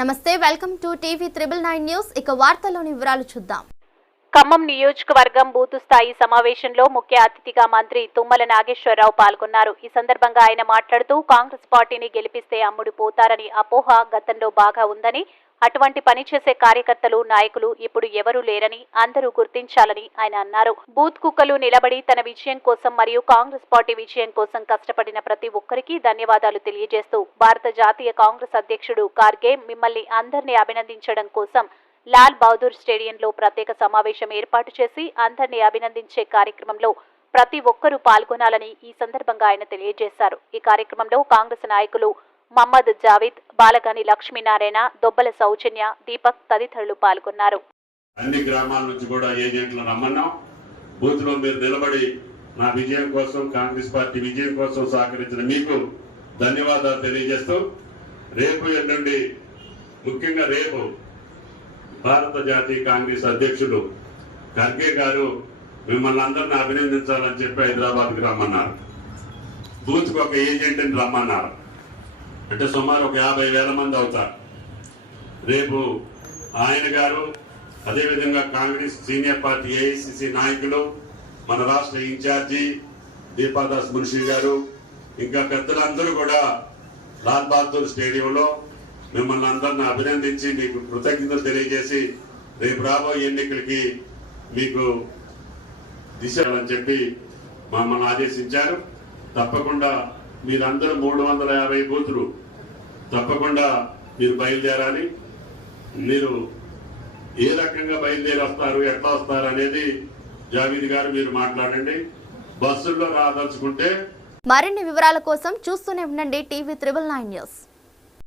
నమస్తే, welcome to TV 999 news. ఇక వార్తల్లోని వివరాలు చూద్దాం. ఖమ్మం నియోజకవర్గం బూత్ స్థాయి సమావేశంలో ముఖ్య అతిథిగా మంత్రి తుమ్మల నాగేశ్వరరావు పాల్గొన్నారు. ఈ సందర్భంగా ఆయన మాట్లాడుతూ కాంగ్రెస్ పార్టీని గెలిపిస్తే అమ్ముడు పోతారని అపోహ గతంలో బాగా ఉందని, అటువంటి పని చేసే కార్యకర్తలు నాయకులు ఇప్పుడు ఎవరూ లేరని అందరూ గుర్తించాలని ఆయన అన్నారు. బూత్ కుక్కలు నిలబడి తన విజయం కోసం మరియు కాంగ్రెస్ పార్టీ విజయం కోసం కష్టపడిన ప్రతి ఒక్కరికి ధన్యవాదాలు తెలియజేస్తూ భారత జాతీయ కాంగ్రెస్ అధ్యక్షుడు ఖార్గే మిమ్మల్ని అందరినీ అభినందించడం కోసం లాల్ బహదూర్ స్టేడియంలో ప్రత్యేక సమావేశం ఏర్పాటు చేసి అందరినీ అభినందించే కార్యక్రమంలో ప్రతి ఒక్కరూ పాల్గొనాలని ఈ సందర్భంగా ఆయన తెలియజేశారు. ఈ కార్యక్రమంలో కాంగ్రెస్ నాయకులు మహమ్మద్ జావేద్, బాలగాని లక్ష్మీనారాయణ, దొబ్బల సౌజన్య, దీపక్ తదితరులు పాల్గొన్నారు. అన్ని గ్రామాల నుంచి కూడా ఏజెంట్లు రమ్మన్నాం. బూత్ లో మీరు నిలబడి నా విజయం కోసం, కాంగ్రెస్ పార్టీ విజయం కోసం సహకరించిన మీకు ధన్యవాదాలు తెలియజేస్తూ, రేపు ఎల్లుండి ముఖ్యంగా రేపు భారత జాతీయ కాంగ్రెస్ అధ్యక్షుడు ఖర్గే గారు మిమ్మల్ని అందరిని అభినందించాలని చెప్పి హైదరాబాద్కి రమ్మన్నారు. బూత్కి ఒక ఏజెంట్ని రమ్మన్నారు. అంటే సుమారు ఒక 50,000 మంది అవుతారు. రేపు ఆయన గారు, అదేవిధంగా కాంగ్రెస్ సీనియర్ పార్టీ ఏఐసిసి నాయకులు, మన రాష్ట్ర ఇన్ఛార్జి దీపాదాస్ మున్షి గారు, ఇంకా పెద్దలందరూ కూడా లాల్ బహదూర్ స్టేడియంలో మిమ్మల్ని అందరిని అభినందించి మీకు కృతజ్ఞతలు తెలియజేసి రేపు రాబోయే ఎన్నికలకి మీకు దిశ అని చెప్పి మమ్మల్ని ఆదేశించారు. తప్పకుండా మీరందరూ 350 బూతులు తప్పకుండా మీరు బయలుదేరాలి. మీరు ఏ రకంగా బయలుదేరి వస్తారు, ఎట్లా వస్తారు అనేది జావీద్ గారు మీరు మాట్లాడండి. బస్సుల్లో రాదలుచుకుంటే మరిన్ని వివరాల కోసం చూస్తూనే ఉండండి టీవీ 999 న్యూస్.